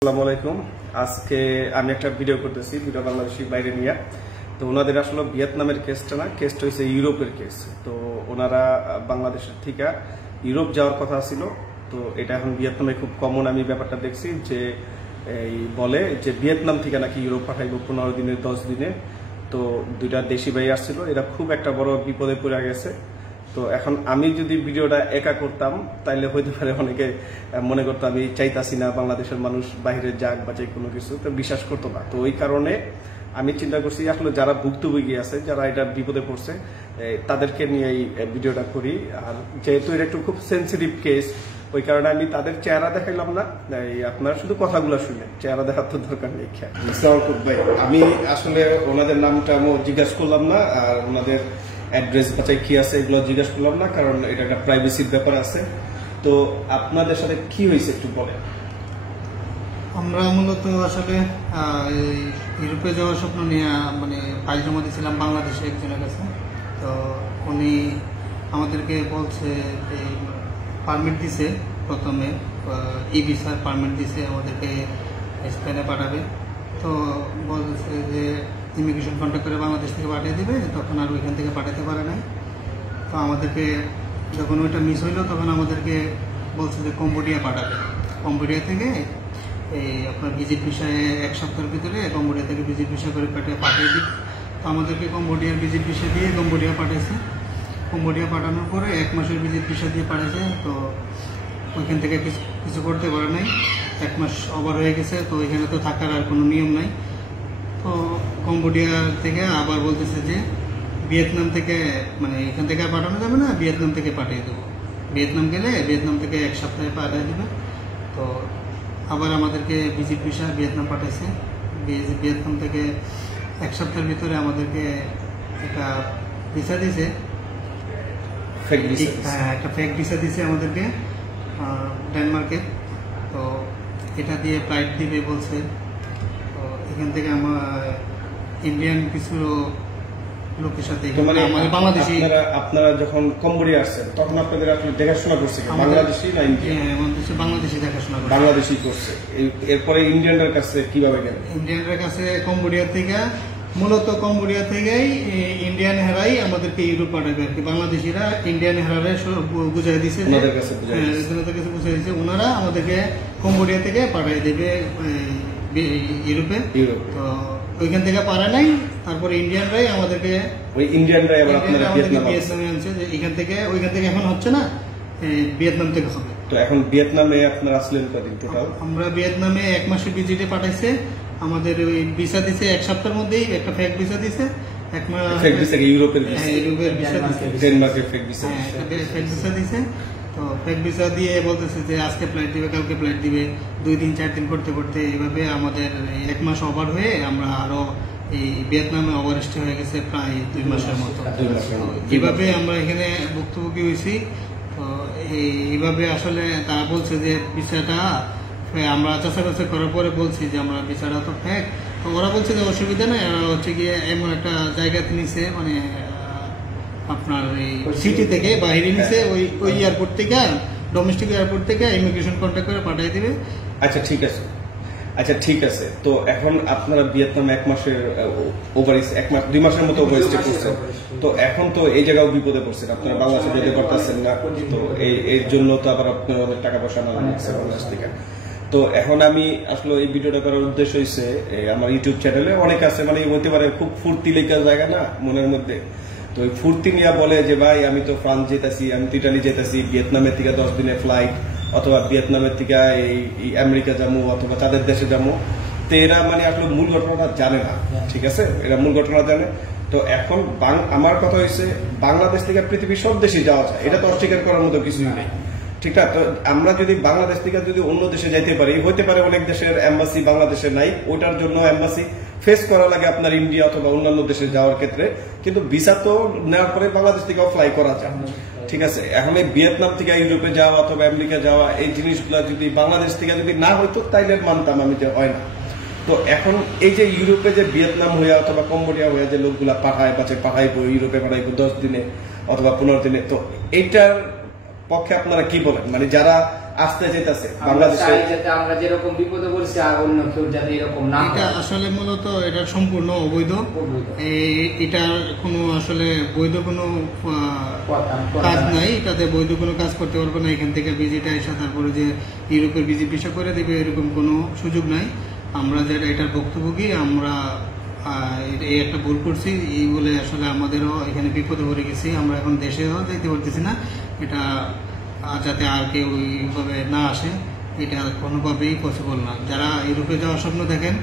আসসালামু আলাইকুম। আজকে আমি একটা ভিডিও করতেছি, ভিডিও বাংলাদেশি বাইরে নিয়ে। তো ওনাদের আসলে ভিয়েতনামের কেসটা না, কেসটা হচ্ছে ইউরোপের কেস। তো ওনারা বাংলাদেশের থেকে ইউরোপ যাওয়ার কথা ছিল। তো এটা এখন ভিয়েতনামে খুব কমন আমি ব্যাপারটা দেখছি যে এই বলে যে ভিয়েতনাম থেকে নাকি ইউরোপ পাঠাইব 15 দিনে 10 দিনে। তো দুইটা দেশি ভাই আসছিল, এরা খুব একটা বড় বিপদে পড়ে গেছে। তো এখন আমি যদি ভিডিওটা একা করতাম তাইলে হইতে পারে অনেকে মনে করতো আমি চাইতাছি না বাংলাদেশের মানুষ বাইরে যাক বা যে কোনো কিছু, তো বিশ্বাস করতো না। তো ওই কারণে আমি চিন্তা করছি আসলে যারা ভুক্তভোগী আছে, যারা এটা বিপদে পড়ছে, তাদেরকে নিয়ে এই ভিডিওটা করি। আর যেহেতু এটা একটু খুব সেন্সিটিভ কেস, ওই কারণে আমি তাদের চেহারা দেখাইলাম না, আপনারা শুধু কথাগুলো শুনলেন, চেহারা দেখার তো দরকার নেই। ভাই আমি আসলে ওনাদের নামটা জিজ্ঞাসা করলাম না, আর ওনাদের অ্যাড্রেস বাঁচাই কি আছে এগুলো জিজ্ঞাসা করলাম না, কারণ এটা একটা প্রাইভেসির ব্যাপার আছে। তো আপনাদের সাথে কি হয়েছে একটু বলেন। আমরা মূলত আসলে ইউরোপে যাওয়ার স্বপ্ন নিয়ে ফাইল জমা দিয়েছিলাম বাংলাদেশে একজনের কাছে। তো উনি আমাদেরকে বলছে পারমিট দিছে, প্রথমে ই ভিসার পারমিট দিছে, আমাদেরকে স্পেনে পাঠাবে। তো বলছে যে ইমিগ্রেশন কন্ট্যাক্ট করে বাংলাদেশ থেকে পাঠিয়ে দেবে, তখন আর ওইখান থেকে পাঠাতে পারে নাই। তো আমাদেরকে যখন ওইটা মিস হইলো তখন আমাদেরকে বলছে যে কম্বোডিয়া পাঠাবে। কম্বোডিয়া থেকে এই আপনার ভিজিট ভিসায় 1 সপ্তাহের ভিতরে কম্বোডিয়া থেকে ভিজিট ভিসা করে পাঠিয়ে দিই। তো আমাদেরকে কম্বোডিয়ার ভিজিট ভিসা দিয়ে কম্বোডিয়া পাঠিয়েছে। কম্বোডিয়া পাঠানোর পরে 1 মাসের ভিজিট ভিসা দিয়ে পাঠিয়েছে। তো ওইখান থেকে কিছু করতে পারে নাই, 1 মাস ওভার হয়ে গেছে। তো এখানে তো থাকার আর কোনো নিয়ম নাই। তো কম্বোডিয়া থেকে আবার বলতেছে যে ভিয়েতনাম থেকে এখান থেকে আর পাঠানো যাবে না, ভিয়েতনাম থেকে পাঠিয়ে দেবো। ভিয়েতনাম গেলে ভিয়েতনাম থেকে 1 সপ্তাহে পাঠিয়ে দেবে। তো আবার আমাদেরকে ভিজিট ভিসা ভিয়েতনাম পাঠাইছে। ভিয়েতনাম থেকে 1 সপ্তাহের ভিতরে আমাদেরকে একটা ভিসা দিয়েছে, একটা ফেক ভিসা দিয়েছে আমাদেরকে ডেনমার্কে। তো এটা দিয়ে ফ্লাইট দিবে বলছে। তো এখান থেকে আমার ইন্ডিয়ান কিছু লোকের সাথে বাংলাদেশি, আপনারা যখন কম্বোডিয়া আসছেন তখন আপনাদের আপনি দেখাশোনা করছে বাংলাদেশি না ইন্ডিয়ান? বাংলাদেশি দেখাশোনা করছে, বাংলাদেশি করছে। এরপরে ইন্ডিয়ানদের কাছে কিভাবে গেল? ইন্ডিয়ানদের কাছে কম্বোডিয়া থেকে, মূলত কম্বোডিয়া থেকেই ইন্ডিয়ান হেরাই আমাদেরকে ইউরোপ পাঠাবে আর কি। বাংলাদেশিরা ইন্ডিয়ান হেরারে বুঝাই দিছে, ওনাদের কাছে বুঝাই দিছে, ওনারা আমাদেরকে কম্বোডিয়া থেকে পাঠিয়ে দেবে ইউরোপে। তো ওইখান থেকে পারা নাই, তারপরে ইন্ডিয়ানরাই আমাদেরকে ভিয়েতনামে আনছে যে এখান থেকে ওইখান থেকে এখন হচ্ছে না, ভিয়েতনাম থেকে হবে। তো এখন ভিয়েতনামে আপনারা আসলেন কদিন টোটাল? আমরা ভিয়েতনামে 1 মাসের ভিজিটে পাঠাইছে। আমাদের ওই ভিসা দিছে 1 সপ্তাহের মধ্যেই, একটা ফেক ভিসা দিছে। ইউরোপের ভিসা ডেনমার্কের ফেক ভিসা দিছে। তো ফেক ভিসা দিয়ে বলতেছে যে আজকে ফ্লাইট দিবে, কালকে ফ্লাইট দিবে, 2 দিন 4 দিন করতে করতে এইভাবে আমাদের 1 মাস ওভার হয়ে আমরা আরো এই ভিয়েতনামে ওভারস্টে হয়ে গেছে প্রায় 2 মাসের মতো। এইভাবে আমরা এখানে ভুক্তভোগী হয়েছি। তো এইভাবে আসলে তারা বলছে যে ভিসাটা আমরা যাচাই করার পরে বলছি যে আমরা ভিসাটা তো ফেক। তো ওরা বলছে যে অসুবিধা নেই, ওরা হচ্ছে গিয়ে এমন একটা জায়গাতে নিছে, আপনার এই সিটি থেকে বাইরে নিছে, ওই এয়ারপোর্ট থেকে, ডোমেস্টিক এয়ারপোর্ট থেকে ইমিগ্রেশন কন্ট্যাক্ট করে পাঠিয়ে দিবে। আচ্ছা ঠিক আছে। তো এখন আপনারা ভিয়েতনামে 1 মাসের ওভারস্টে, 1 মাস 2 মাসের মতো ওভারস্টে করছেন। তো এখন তো এই জায়গাও বিপদে পড়ছেন, আপনারা বাংলাদেশে যেতে পারতেছেন না। তো এর জন্য তো আবার আপনার অনেক টাকা পয়সা আনা লাগছে বাংলাদেশ থেকে। তো এখন আমি আসলে এই ভিডিওটা করার উদ্দেশ্য হচ্ছে, আমার ইউটিউব চ্যানেলে অনেক আছে হইতে পারে খুব ফুর্তি লেখার জায়গা না মনের মধ্যে। তো ওই ফুর্তি নিয়ে বলে যে ভাই আমি তো ফ্রান্স যেতেছি, আমি তো ইটালি যেতেছি, ভিয়েতনামের থেকে 10 দিনের ফ্লাইট, অথবা ভিয়েতনামের থেকে এই আমেরিকা যাবো অথবা তাদের দেশে যাবো। তো এরা আসলে মূল ঘটনাটা জানে না, ঠিক আছে? এরা মূল ঘটনা জানে। তো এখন আমার কথা হয়েছে বাংলাদেশ থেকে পৃথিবীর সব দেশে যাওয়া যায়, এটা তো অস্বীকার করার মতো কিছুই নেই, ঠিক না? তো আমরা যদি বাংলাদেশ থেকে যদি অন্য দেশে যাইতে পারি, হইতে পারে অনেক দেশের এম্বাসি বাংলাদেশে নাই, ওইটার জন্য এম্বাসি ফেস করা লাগে আপনার ইন্ডিয়া অথবা অন্যান্য দেশে যাওয়ার ক্ষেত্রে। কিন্তু ভিসা তো নেওয়ার পরে বাংলাদেশ থেকেও ফ্লাই করা যায়, ঠিক আছে? এখন এই ভিয়েতনাম থেকে ইউরোপে যাওয়া অথবা আমেরিকা যাওয়া, এই জিনিসগুলো যদি বাংলাদেশ থেকে যদি না হইতো তাইলে মানতাম আমি যে হয় না। তো এখন এই যে ইউরোপে যে ভিয়েতনাম হইয়া অথবা কম্বোডিয়া হইয়া যে লোকগুলা পাঠাইবো ইউরোপে পাঠাইবো 10 দিনে অথবা 15 দিনে, তো এইটার পক্ষে আপনারা কি বলেন? যারা আসতে যেতেছে আমরা বাংলাদেশে, চাই যাতে আমরা যেরকম বিপদে পড়ছি আর অন্য কেউ যাতে এরকম না এটা হয়। আসলে মূলত এটা সম্পূর্ণ অবৈধ। অবৈধ। এটার কোনো আসলে বৈধ কোনো কথা কাজ নাই। নাই, এটাতে বৈধ কোনো কাজ করতে পারবে না। এখান থেকে ভিজিটা এসে তারপরে যে ইউরোপের ভিসা করে দেবে এরকম কোনো সুযোগ নাই। আমরা যেটা এটার ভুক্তভোগী, আমরা এই একটা ভুল করছি, এই বলে আসলে আমাদেরও এখানে বিপদে পড়ে গেছি। আমরা এখন দেশেও যেতে পারতেছি না, এটা যাতে আর কেউ এইভাবে না আসে এটা কোনোভাবেই পসিবল না। যারা ইউরোপে যাওয়ার স্বপ্ন দেখেন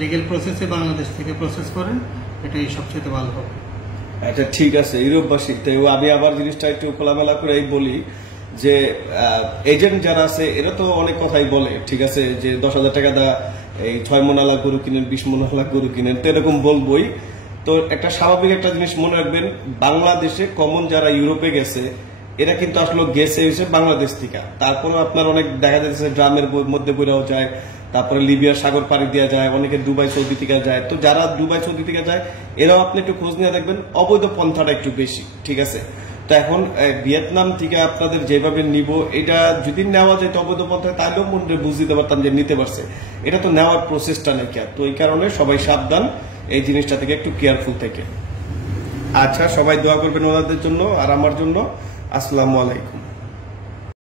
লিগেল প্রসেসে বাংলাদেশ থেকে প্রসেস করেন, এটাই সবচেয়ে ভালো হবে। আচ্ছা ঠিক আছে, ইউরোপবাসী তো আমি আবার জিনিসটা একটু খোলামেলা করেই বলি যে এজেন্ট যারা আছে এরা তো অনেক কথাই বলে, ঠিক আছে, যে 10,000 টাকা দা এই 6 মনালা গরু কিনেন, 20 মনালা গরু কিনেন, তো এরকম বলবই। তো একটা স্বাভাবিক একটা জিনিস মনে রাখবেন, বাংলাদেশে কমন যারা ইউরোপে গেছে এরা কিন্তু আসলে গেছে হয়েছে বাংলাদেশ থেকে। তারপরে আপনার অনেক দেখা যাচ্ছে ড্রামের মধ্যে বইরাও যায়, তারপরে লিবিয়ার সাগর পাড়ি দেওয়া যায়, অনেকে দুবাই সৌদি থেকে যায়। তো যারা দুবাই সৌদি থেকে যায় এরাও আপনি একটু খোঁজ নিয়ে দেখবেন অবৈধ পন্থাটা একটু বেশি, ঠিক আছে। তো এখন ভিয়েতনাম থেকে আপনাদের যেভাবে নিব, এটা যদি নেওয়া যায় অবৈধ পন্থায় তাহলেও মনে বুঝ দিতে পারতাম যে নিতে পারছে, এটা তো নেওয়ার প্রসেসটা নাকি। তো এই কারণে সবাই সাবধান এই জিনিসটা থেকে, একটু কেয়ারফুল থেকে। আচ্ছা, সবাই দোয়া করবেন ওনাদের জন্য আর আমার জন্য। আসসালামু আলাইকুম।